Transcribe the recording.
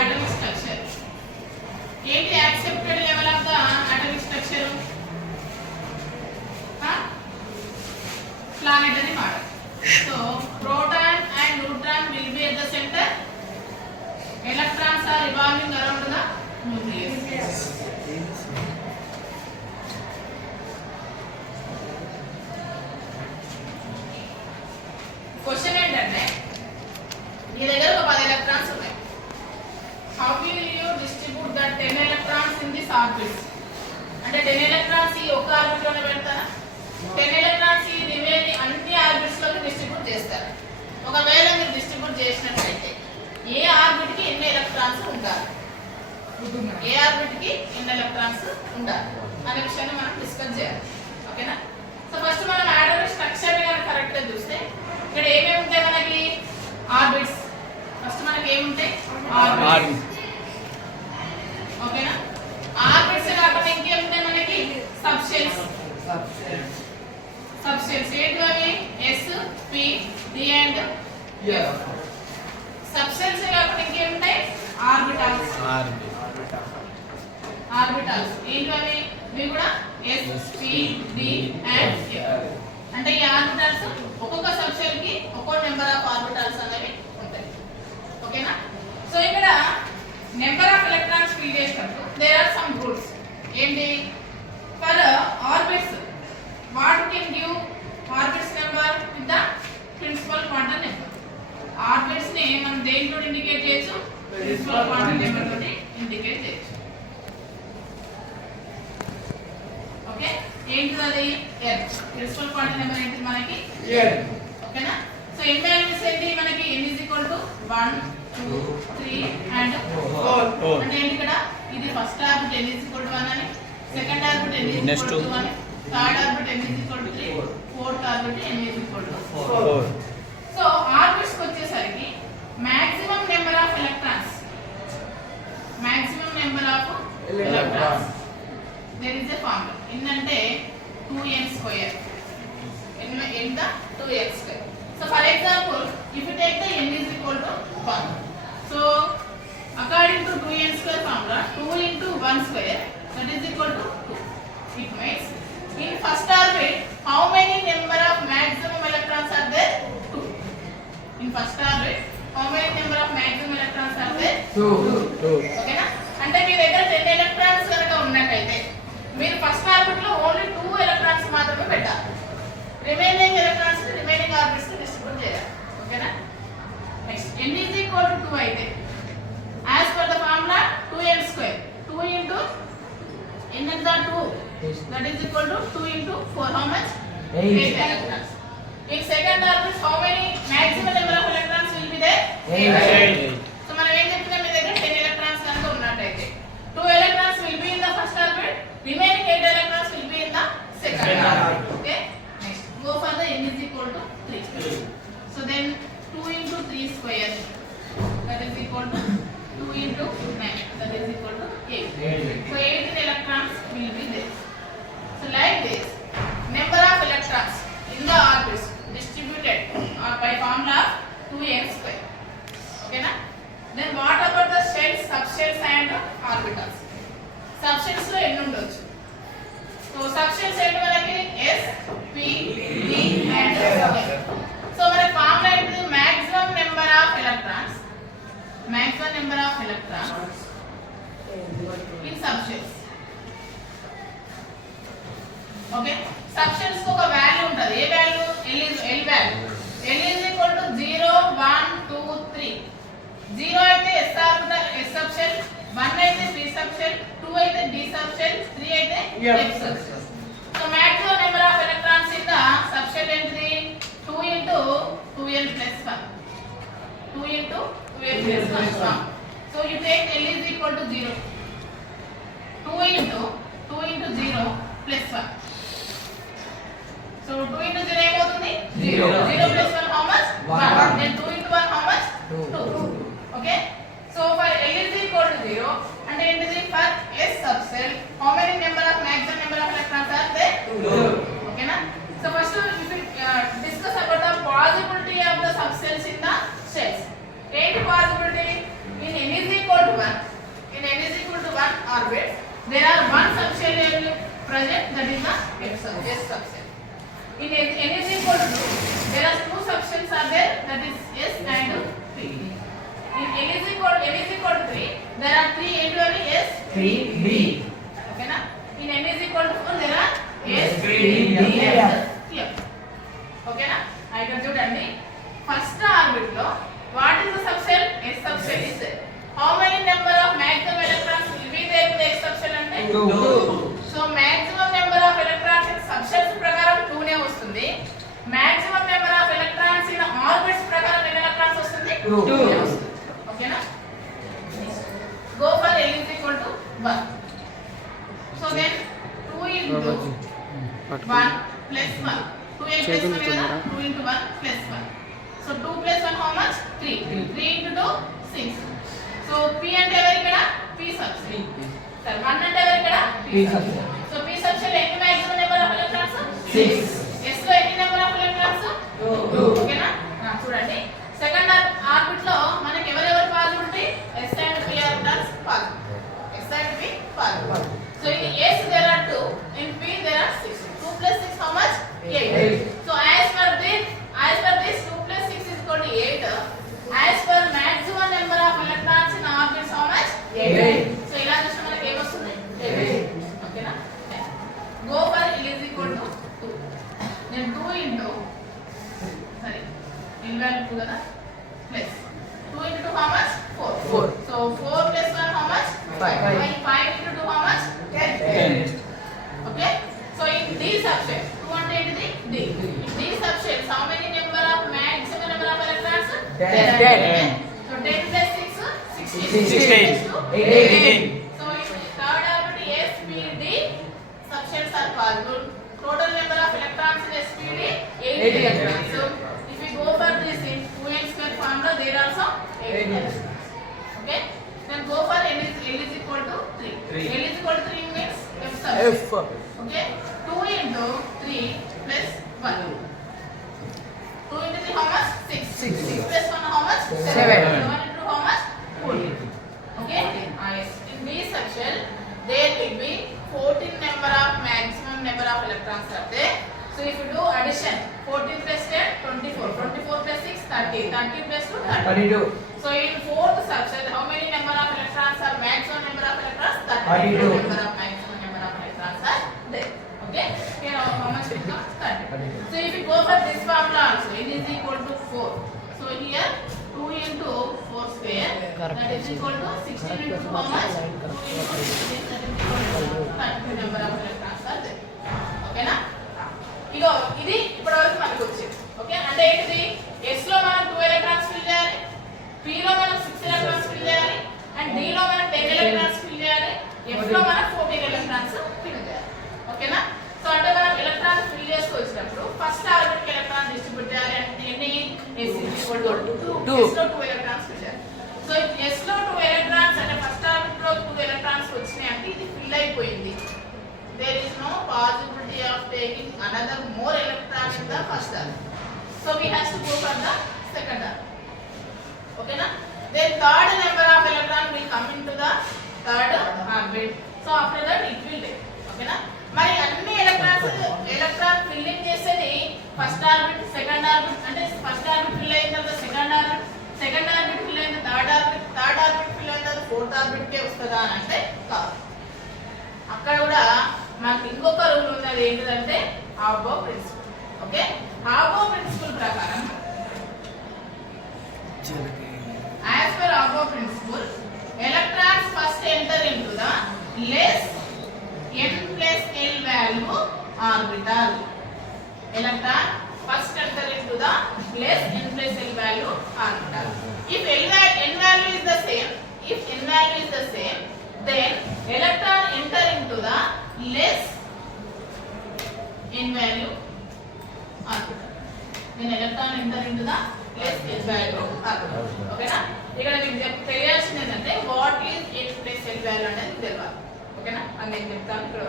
atomic structure. ఏంటి accepted level of the atomic structure? Planetary model. So proton and neutron will be at the center. Electrons are revolving around the nucleus. Question ఏంటంటే నీ దగ్గర ఒక 10 electrons ఉన్నాయి. How will you distribute the 10 electrons in this orbit? అంటే 10 electrons ఈ ఒక ఆర్బిట్ లోనే పెడతారా? 10 electrons ఈ రిమైనింగ్ అన్ని ఆర్బిట్స్ లోకి డిస్ట్రిబ్యూట్ చేస్తారు. ఒకవేళ మీరు డిస్ట్రిబ్యూట్ చేసినట్లయితే ఏ ఆర్బిట్ కి ఎన్ని ఎలక్ట్రాన్స్ ఉండాలి, ఏ ఆర్బిట్ కి ఎన్ని ఎలక్ట్రాన్స్ ఉండాలి అనే విషయాన్ని మనం డిస్కస్ చేయాలి. ఓకేనా? సో ఫస్ట్ మనం ఆటోమిక్ స్ట్రక్చర్ ని కరెక్ట్ గా చూస్తే ఇక్కడ ఏమేమి ఉంటాయి మనకి? ఆర్బిట్స్. ఫస్ట్ మనకి ఏముంటాయి? ఆర్బిట్స్. ఓకేనా? ఆర్బిట్స్ కాకుండా ఇంకేముంటాయి మనకి? సబ్షెల్స్. సబ్షెల్స్ ఏంటి అవి? S, P, D and F. Subshells కాకుండా ఇంకేముంటాయి? ఆర్బిటాల్స్. ఆర్బిటాల్స్ ఏంటి అవి? ఇవి కూడా S, P, D and F. అంటే ఈ ఆర్బిటాల్స్ ఒక్కొక్క సబ్షెల్ కి ఒక్కొక్క నెంబర్ ఆఫ్ ఆర్బిటాల్స్ అనేవి ఉంటాయి. ఓకేనా? సో ఇక్కడ నెంబర్ ఆఫ్ ఎలక్ట్రాన్స్ ఫిల్ చేసినప్పుడు దేర్ ఆర్ సమ్ రూల్స్. ఏంటి? For orbits what can give orbits number with the principal quantum number. Orbits ని మనం దేంతో ఇండికేట్ చేయొచ్చు? ప్రిన్సిపల్ క్వాంటం నెంబర్ తోటి ఇండికేట్ చేయొచ్చు. ఓకే? ఏంటిది అది? n. ప్రిన్సిపల్ క్వాంటం నెంబర్ ఏంటి మనకి? n. ఓకేనా? సో n వాల్యూస్ ఏంటి మనకి? n is equal to 1 2 3 and 4. అంటే ఏంటి ఇక్కడ? ఇది first orbit n is equal to 1 అని, second orbit n is equal to 1, third orbit n is equal to 3, fourth orbit n is equal to 4. So orbits కి వచ్చేసరికి maximum number of electrons, maximum number of electrons there is a formula. ఏంటంటే 2n square. in the 2n square. So for example, if you take the n is equal to 1. So according to 2n square formula, 2 into 1 square that is equal to 2. It means in first orbit how many number of maximum electrons are there? 2. In first orbit how many number of maximum electrons are there? 2. Okay na? అంటే మీ దగ్గర 10 ఎలక్ట్రాన్స్ కనుక ఉన్నట్లయితే మీరు first orbit లో ఓన్లీ 2 ఎలక్ట్రాన్స్ మాత్రమే పెట్టాలి. Remaining electrons remaining orbits కి డిస్ట్రిబ్యూట్ చేయాలి. ఓకేనా? Next n is equal to 2 అయితే as per the formula 2n square. 2 into n is the 2 that is equal to 2 into 4 how much? 8 electrons. In second orbit how many maximum number of electrons will be there? 8. So మనం ఏం చెప్తున్నాం? మీ దగ్గర 10 ఎలక్ట్రాన్స్ కనుక ఉన్నట్లయితే 2 electrons will be in the first orbit, remaining 8 electrons will be in the second orbit. Okay? Next, go for the n is equal to 3. So then 2 into 3 square that is equal to 2 into 9 that is equal to 8. So 8 electrons will be there. So like this, number of electrons in the orbits distributed by formula 2n square. Okay na? Then what about the shells, subshells and orbitals? Subshells లో ఎన్ని ఉండొచ్చు? So subshells ఏంటి మనకి? S, P, D and F. So మనకి formula ఏంటి? Maximum number of electrons, maximum number of electrons in subshells. Okay? Subshells కి ఒక value ఉంటది. ఏ value? L value. L is equal to 0 1 2 3. 0 అయితే S ఆర్బిటల్ S సబ్షెల్, 1 అయితే P subshell, 2 అయితే D subshell, 3 అయితే F subshell. So maximum number of electrons in the subshell ఏంటిది? 2 into 2n plus 1. 2 into 2n plus 1. So you take L is equal to 0. 2 into 0 plus 1. So 2 into 0 ఏమవుతుంది? 0. 0 plus 1 how much? 1. Then 2 into 1 how much? 2. Okay? So for L is equal to 0 and ఏంటిది? For S subcell how many number of maximum number of electrons are there? 2. Okay na? So first we will discuss about the possibility of the subcells in the shells. Any possibility in n is equal to subshell present, that is the S subshell. In n is equal to, there are two subshells are there, that is S and P. In n is equal to 3, there are 3 into S 3B. Okay na? In n is equal to 4, there are S 3D and F. Okay na? I can do that. First orbit lo, what is the subshell? S subshell is there. How many number of maximum electrons will be there in the S subshell ante? 2. So maximum number of electrons in subshells prakaram 2 ne vastundi. Maximum number of electrons in orbits prakaram enni electrons vastundi? 2. Okay na? Go for L is equal to 1. So then 2 into 1 plus 1. 2L plus 1 is 2 into 1 plus 1. So 2 plus 1 how much? 3. 3 into 2 6. So P and ever ikkada P subshell. Sir 1 and ever ikkada P subshell. So P subshell any maximum number of electrons? 6. S lo any number of electrons? 2. Okay na? చూడండి second orbit లో మనకి ఎవరెవరు positivity S and P are positive. S and P positive. So in S there are 2, in P there are 6. 2 plus 6 how much? 8. So as per this 2 plus 6 is equal to 8. As per maximum number of electrons in orbits how much? 8. So ఇలా చూస్తే మనకి ఏం వస్తుంది? 8. ఓకేనా? Go for L is equal to 2. Then 2 into sorry L value 2 కదా plus 2 into 2 how much? 4. So 4 plus 1 how much? 5. 5 into 2 how much? 10. Okay? So in D subshell 2 అంటే ఏంటిది? D. In D subshells how many number of maximum number of electrons? 10. So 10 plus 6 16. 18. So in third orbit S P D subshells are possible. Total number of electrons in S P D 80 electrons. So if we go for this in 2n square formula, there are also 80 electrons. Okay? Then go for L is equal to 3. L is equal to 3 means F subshell. Okay? 2 into 3 plus 1. 2 into 3 how much? 6. 6 plus 1 how much? 7. 7 into how much? 14. Okay? Yes. In B subshell, there will be 14 number of maximum number of electrons are there. So if you do addition, 14 plus 10, 24. 24 plus 6, 30. 30 plus 2, 32. So in fourth subshell, how many number of electrons are maximum number of electrons? 32 number of maximum number of electrons are there. Okay? Here how much becomes 30. So if you go for this formula also, N is equal to 4. So here 2 into 4 square, that is equal to 16 into how much? 2 into 16, that is equal to 32 number of electrons are there. Okay na? ఇగో ఇది ఇప్పటివరకు మనకు వచ్చింది. ఓకే అంటే ఏంటిది? S లో మనం 2 electrons fill చేయాలి, P లో మనం 6 ఎలక్ట్రాన్స్ ఫిల్ చేయాలి, అండ్ D లో మనం 10 ఎలక్ట్రాన్స్ ఫిల్ చేయాలి, F లో మనం 14 ఎలక్ట్రాన్స్ ఫిల్ చేయాలి. ఓకేనా? సో అంటే మనం ఎలక్ట్రాన్స్ ఫిల్ చేసుకొచ్చినప్పుడు ఫస్ట్ ఆర్బిట్ కి ఎలక్ట్రాన్ డిస్ట్రిబ్యూట్ చేయాలి అంటే ఎన్ని? S = 2. S లో 2 ఎలక్ట్రాన్స్ ఫిల్ చేయాలి. సో S లో 2 ఎలక్ట్రాన్స్ అంటే ఫస్ట్ ఆర్బిట్ లో 2 ఎలక్ట్రాన్స్ వచ్చినాయి అంటే ఇది ఫిల్ అయిపోయింది. There is no possibility of taking another more electron in the first orbit. So we have to go for the second orbit. Okay na? Then third number of electron will come into the third orbit. So after that it will take. Okay na? మరి అన్ని electron filling చేసేది first orbit, second orbit అంటే first orbit fill అయిన తర్వాత second orbit fill అయిన third orbit fill అయిన తర్వాత fourth orbit కే వస్తుందా అని అంటే కాదు. అక్కడ కూడా మనకి ఇంకొక రూల్ ఉన్నది ఏంటంటే హాబో ప్రిన్సిపల్. ఓకే? హాబో ప్రిన్సిపల్ ప్రకారం as per Abo principle, electrons first enter into the less n plus L value orbital. Electron first enter into the less n plus L value orbital. If n value is the same, then electron enter into the less n value orbital. Then electron enter into the less n value orbital. Okay na? ఇక్కడ మీకు తెలియాల్సింది ఏంటంటే what is n plus L value అనేది తెలియాలి. ఓకేనా? అది నేను చెప్తాను ఇక్కడ